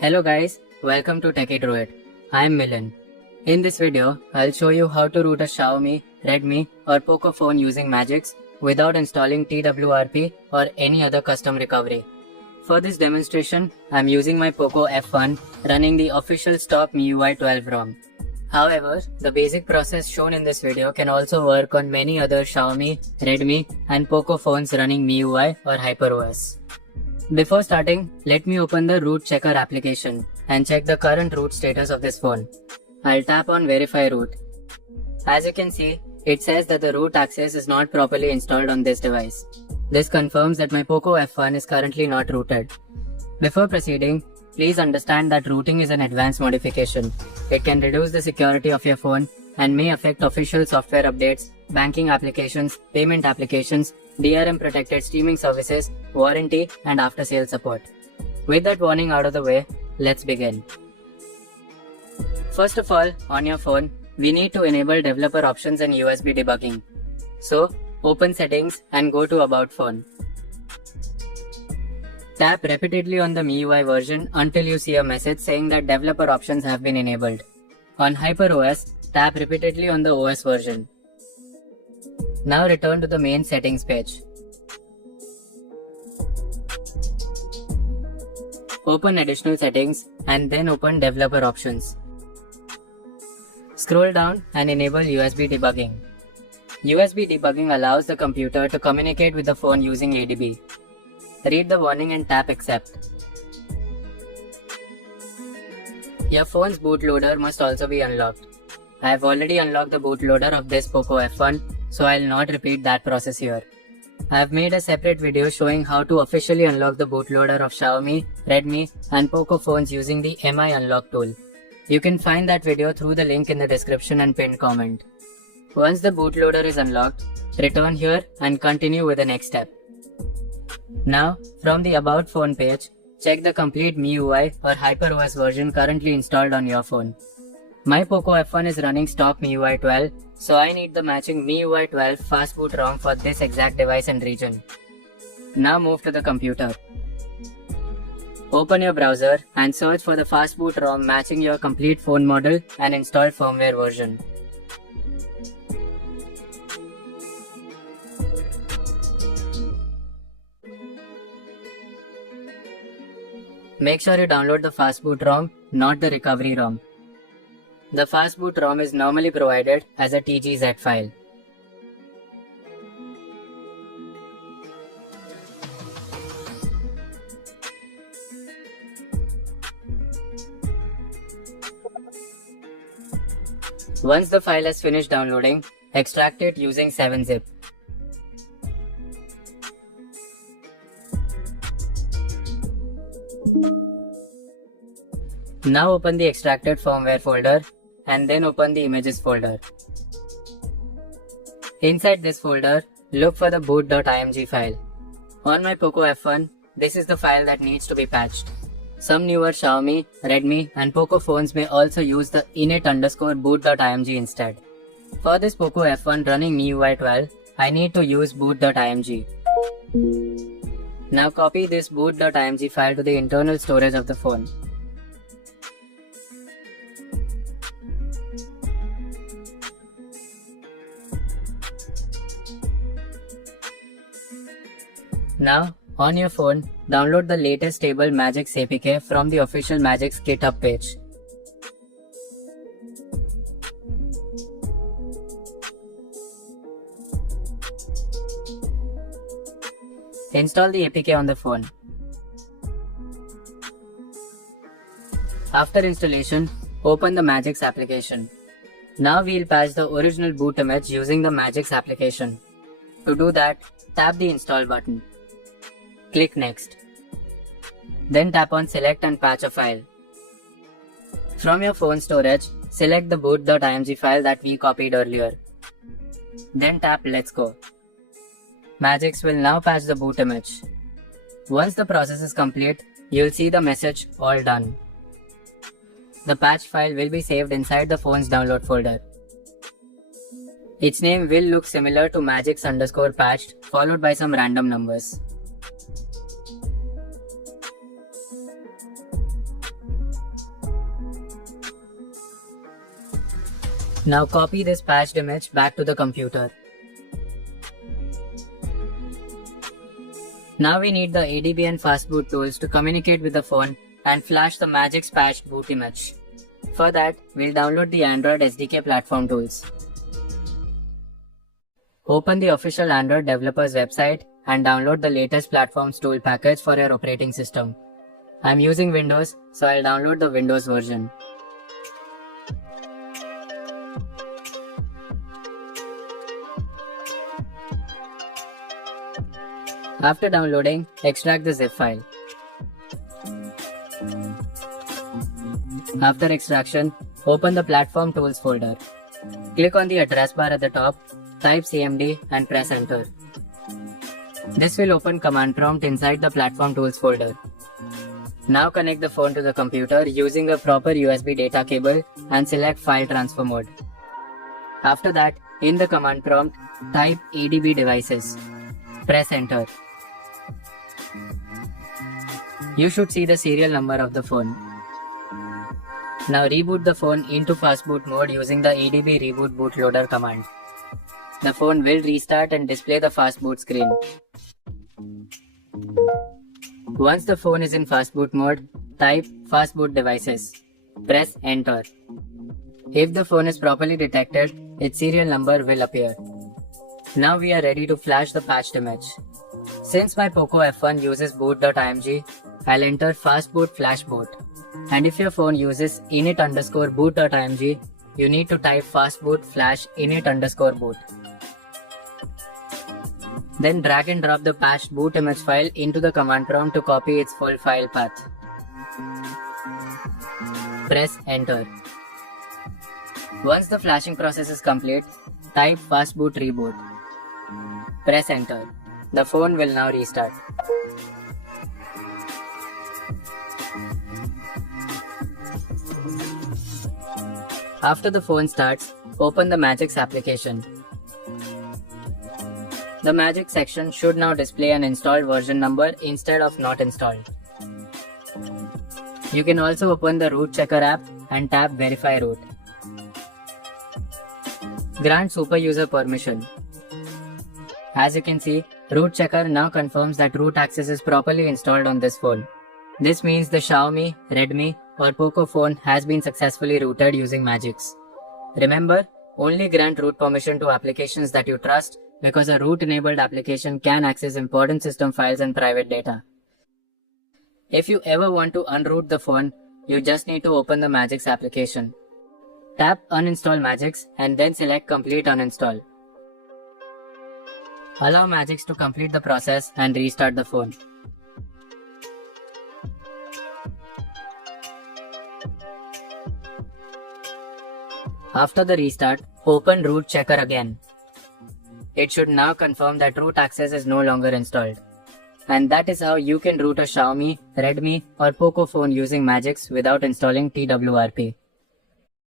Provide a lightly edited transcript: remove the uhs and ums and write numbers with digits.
Hello guys, welcome to Techie Druid. I am Milan. In this video, I'll show you how to root a Xiaomi, Redmi or POCO phone using Magisk without installing TWRP or any other custom recovery. For this demonstration, I'm using my POCO F1 running the official stop MIUI 12 ROM. However, the basic process shown in this video can also work on many other Xiaomi, Redmi and POCO phones running MIUI or HyperOS. Before starting, let me open the root checker application and check the current root status of this phone. I'll tap on verify root. As you can see, it says that the root access is not properly installed on this device. This confirms that my POCO F1 is currently not rooted. Before proceeding, please understand that rooting is an advanced modification. It can reduce the security of your phone and may affect official software updates, banking applications, payment applications, DRM protected streaming services, warranty and after sales support. With that warning out of the way, let's begin. First of all, on your phone, we need to enable developer options and USB debugging. So, open settings and go to about phone. Tap repeatedly on the MIUI version until you see a message saying that developer options have been enabled. On HyperOS, tap repeatedly on the OS version. Now return to the main settings page. Open additional settings and then open developer options. Scroll down and enable USB debugging. USB debugging allows the computer to communicate with the phone using ADB. Read the warning and tap accept. Your phone's bootloader must also be unlocked. I have already unlocked the bootloader of this POCO F1, so I'll not repeat that process here. I have made a separate video showing how to officially unlock the bootloader of Xiaomi, Redmi and POCO phones using the MI unlock tool. You can find that video through the link in the description and pinned comment. Once the bootloader is unlocked, return here and continue with the next step. Now, from the About Phone page, check the complete MIUI or HyperOS version currently installed on your phone. My POCO F1 is running stock MIUI 12, so I need the matching MIUI 12 Fastboot ROM for this exact device and region. Now move to the computer. Open your browser and search for the Fastboot ROM matching your complete phone model and installed firmware version. Make sure you download the Fastboot ROM, not the recovery ROM. The Fastboot ROM is normally provided as a TGZ file. Once the file has finished downloading, extract it using 7-zip. Now open the extracted firmware folder and then open the images folder. Inside this folder, look for the boot.img file. On my POCO F1, this is the file that needs to be patched. Some newer Xiaomi, Redmi and POCO phones may also use the init_boot.img instead. For this POCO F1 running MIUI 12, I need to use boot.img. Now copy this boot.img file to the internal storage of the phone. Now, on your phone, download the latest stable Magisk APK from the official Magisk GitHub page. Install the APK on the phone. After installation, open the Magisk application. Now we'll patch the original boot image using the Magisk application. To do that, tap the install button. Click Next. Then tap on Select and Patch a file. From your phone storage, select the boot.img file that we copied earlier. Then tap Let's Go. Magisk will now patch the boot image. Once the process is complete, you'll see the message All Done. The patch file will be saved inside the phone's download folder. Its name will look similar to Magisk_patched followed by some random numbers. Now copy this patched image back to the computer. Now we need the ADB and Fastboot tools to communicate with the phone and flash the Magisk patched boot image. For that, we'll download the Android SDK platform tools. Open the official Android developers website and download the latest platforms tool package for your operating system. I'm using Windows, so I'll download the Windows version. After downloading, extract the zip file. After extraction, open the Platform Tools folder. Click on the address bar at the top, type CMD and press enter. This will open command prompt inside the Platform Tools folder. Now connect the phone to the computer using a proper USB data cable and select File Transfer mode. After that, in the command prompt, type ADB devices. Press enter. You should see the serial number of the phone. Now reboot the phone into Fastboot mode using the ADB reboot bootloader command. The phone will restart and display the Fastboot screen. Once the phone is in Fastboot mode, type Fastboot devices. Press enter. If the phone is properly detected, its serial number will appear. Now we are ready to flash the patched image. Since my POCO F1 uses boot.img, I'll enter Fastboot flash boot. And if your phone uses init_boot.img, you need to type fastboot flash init_boot. Then drag and drop the patched boot image file into the command prompt to copy its full file path. Press enter. Once the flashing process is complete, type fastboot reboot. Press enter. The phone will now restart. After the phone starts, open the Magisk application. The Magisk section should now display an installed version number instead of not installed. You can also open the root checker app and tap verify root. Grant super user permission. As you can see, root checker now confirms that root access is properly installed on this phone. This means the Xiaomi, Redmi or POCO phone has been successfully rooted using Magisk. Remember, only grant root permission to applications that you trust because a root-enabled application can access important system files and private data. If you ever want to unroot the phone, you just need to open the Magisk application. Tap Uninstall Magisk and then select Complete Uninstall. Allow Magisk to complete the process and restart the phone. After the restart, open root checker again. It should now confirm that root access is no longer installed. And that is how you can root a Xiaomi, Redmi or POCO phone using Magisk without installing TWRP.